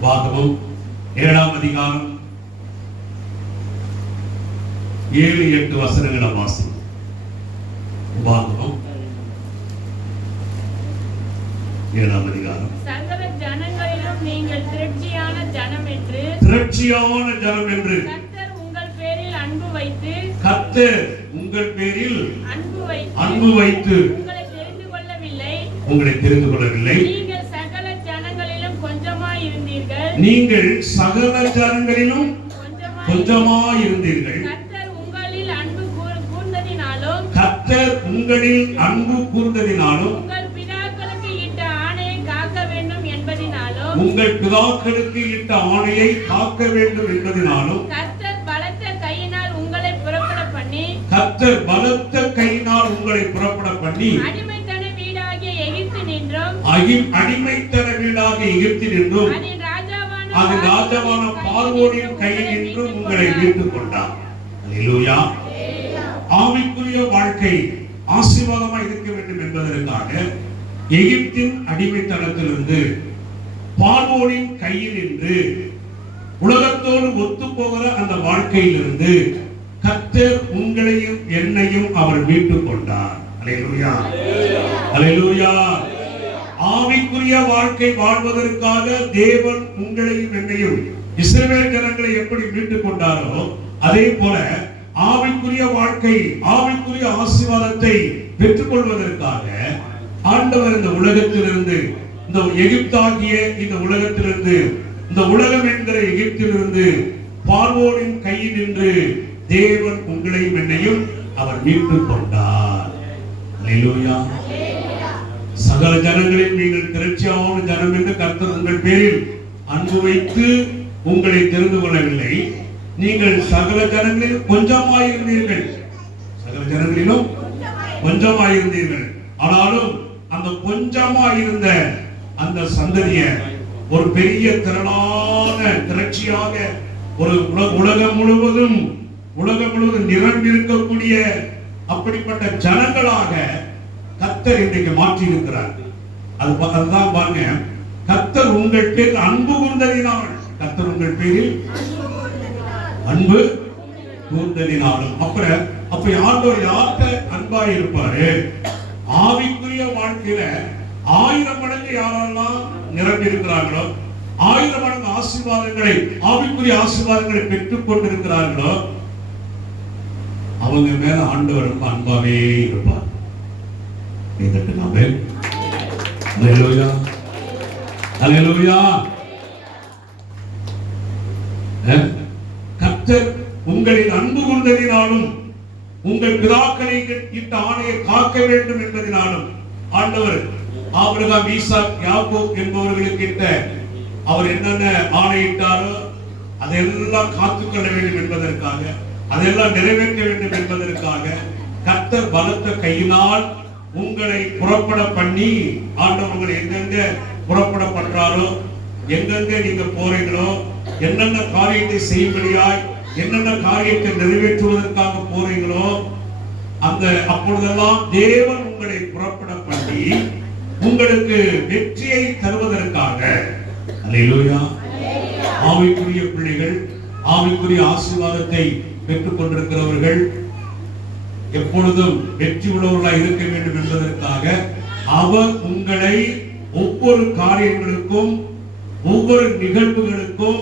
உபாகமம் 7ஆம் அதிகாரம் 7-8 வசனங்களை வாசிப்போம். உபாகமம் 7ஆம் அதிகாரம். சகல ஜனங்களிலும் நீங்கள் திரட்சியான ஜனம் என்று கர்த்தர் உங்கள் பேரில் அன்பு வைத்து உங்களை தெரிந்து கொள்ளவில்லை. நீங்கள் சகல ஜனங்களிலும் கொஞ்சமாய் இருந்தீர்கள். கர்த்தர் உங்களில் அன்பு கூர்ந்ததினாலும் உங்கள் பிதாக்களுக்கு இட்ட ஆணையை காக்க வேண்டும் என்பதினாலும் கர்த்தர் பலத்த கையினால் உங்களை புறப்பட பண்ணி அடிமைத்தன வீடாகிய எகிப்தில் நின்றும் அதன் ராஜாவான பார்வோனின் கையில் நின்றும் உங்களை மீட்டுக் கொண்டார். அல்லேலூயா. ஆவிக்குரிய வாழ்க்கை ஆசீர்வாதமாக இருக்க வேண்டும் என்பதற்காக எகிப்தின் அடிமைத்தனத்திலிருந்து பார்வோனின் கையில் நின்று உலகத்தோடு ஒத்து போகிற அந்த வாழ்க்கையிலிருந்து கர்த்தர் உங்களையும் என்னையும் அவர் மீட்டுக் கொண்டார். அல்லேலூயா, அல்லேலூயா. ஆவிக்குரிய வாழ்க்கை வாழ்வதற்காக தேவன் உங்களையும் என்னையும் இஸ்ரவேல் ஜனங்களை எப்படி மீட்டுக் கொண்டாரோ அதே போல ஆவிக்குரிய வாழ்க்கை, ஆவிக்குரிய ஆசீர்வாதத்தை பெற்றுக் கொள்வதற்காக ஆண்டவர் இந்த உலகத்திலிருந்து, இந்த எகிப்தாகிய இந்த உலகத்திலிருந்து, இந்த உலகம் என்கிற எகிப்திலிருந்து பார்வோனின் கையில் நின்று தேவன் உங்களையும் என்னையும் அவர் மீட்டுக் கொண்டார். அல்லேலூயா. சகல ஜனங்களில் நீங்கள் திரட்சியான ஜனம் என்று கர்த்தர் உங்கள் பேரில் அன்பு வைத்து உங்களை தெரிந்து கொள்ளவில்லை. நீங்கள் சகல ஜனங்களில் கொஞ்சமாயிருந்தீர்கள். சகல ஜனங்களிலும் கொஞ்சமாயிருந்தீர்கள். ஆனாலும் அந்த கொஞ்சமாயிருந்த அந்த சந்ததிய ஒரு பெரிய திரட்சியாக ஒரு உலகம் முழுவதும் நிரம்பியிருக்கக்கூடிய அப்படிப்பட்ட ஜனங்களாக கர்த்தர் இன்றைக்கு மாற்றி இருக்கிறார். அதுதான் பாருங்க, கர்த்தர் உங்கள் பேரில் அன்பு கூர்ந்ததினால், கர்த்தர் உங்கள் பேரில் அன்பு கூர்ந்ததினாலும். அப்ப ஆண்டவர் யார்கிட்ட அன்பா இருப்பாரு? ஆவிக்குரிய வாழ்க்கையில 1000 மடங்கு யாரெல்லாம் நிரம்பி இருக்கிறார்களோ, 1000 மடங்கு ஆசீர்வாதங்களை, ஆவிக்குரிய ஆசீர்வாதங்களை பெற்றுக் கொண்டிருக்கிறார்களோ அவங்க மேல ஆண்டவர் ரொம்ப அன்பாவே இருப்பார். அல்லேலூயா, அல்லேலூயா. கர்த்தர் உங்களில் அன்பு கொண்டதினாலும் உங்கள் பிதாக்களை இட்ட ஆணையை காக்க வேண்டும் என்பதனாலும் ஆண்டவர் ஆபிரகாம், ஈசாக், யாக்கோப் என்பவர்களுக்கிட்ட அவர் என்னென்ன ஆணையிட்டாரோ அதெல்லாம் காத்துக்கொள்ள வேண்டும் என்பதற்காக, அதெல்லாம் நிறைவேற்ற வேண்டும் என்பதற்காக கர்த்தர் பலத்த கையினால் உங்களை புறப்பட பண்ணி, ஆண்டவர் உங்களை எங்கெங்க புறப்பட பண்றாரோ, எங்கெங்க நீங்க போறீங்களோ, என்னென்ன காரியத்தை செய்யும்படியாய், என்னென்ன காரியத்தை நிறைவேற்றுவதற்காக போறீங்களோ அந்த அப்பொழுதெல்லாம் தேவன் உங்களை புறப்பட பண்ணி உங்களுக்கு வெற்றியை தருவதற்காக. அல்லேலூயா. ஆவிக்குரிய பிள்ளைகள், ஆவிக்குரிய ஆசீர்வாதத்தை பெற்றுக் கொண்டிருக்கிறவர்கள் எப்பொழுதும் வெற்றி உள்ளவர்களாக இருக்க வேண்டும் என்பதற்காக அவர் உங்களை ஒவ்வொரு காரியங்களுக்கும், ஒவ்வொரு நிகழ்வுகளுக்கும்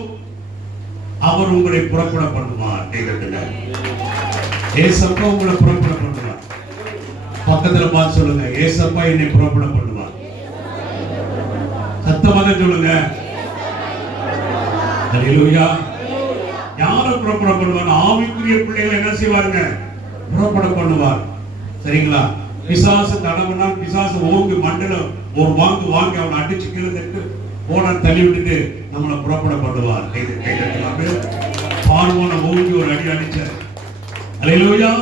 அவர் உங்களை புறப்பட பண்ணுவார். ஏசப்பா உங்களை புறப்பட பண்ணுவார். பக்கத்துல பார்த்து சொல்லுங்க, ஏசப்பா என்னை புறப்பட பண்ணுவார். சத்தமாக சொல்லுங்க. அல்லேலூயா. யாரை புறப்பட பண்ணுவார்? ஆவிக்குரிய பிள்ளைகளை என்ன செய்வாருங்க? புறப்பட பண்ணுவார். சரிங்களா? பிசாசு தடவனா, பிசாசு ஓங்கி மண்டல ஒரு வாங்கி அவனை அடிச்சு கீழே தட்டு போனான்னு தள்ளி விட்டுட்டு நம்மளை புறப்பட பண்ணுவார். பார்வோனை ஓங்கி ஒரு அடி அடிச்சார். அல்லேலூயா.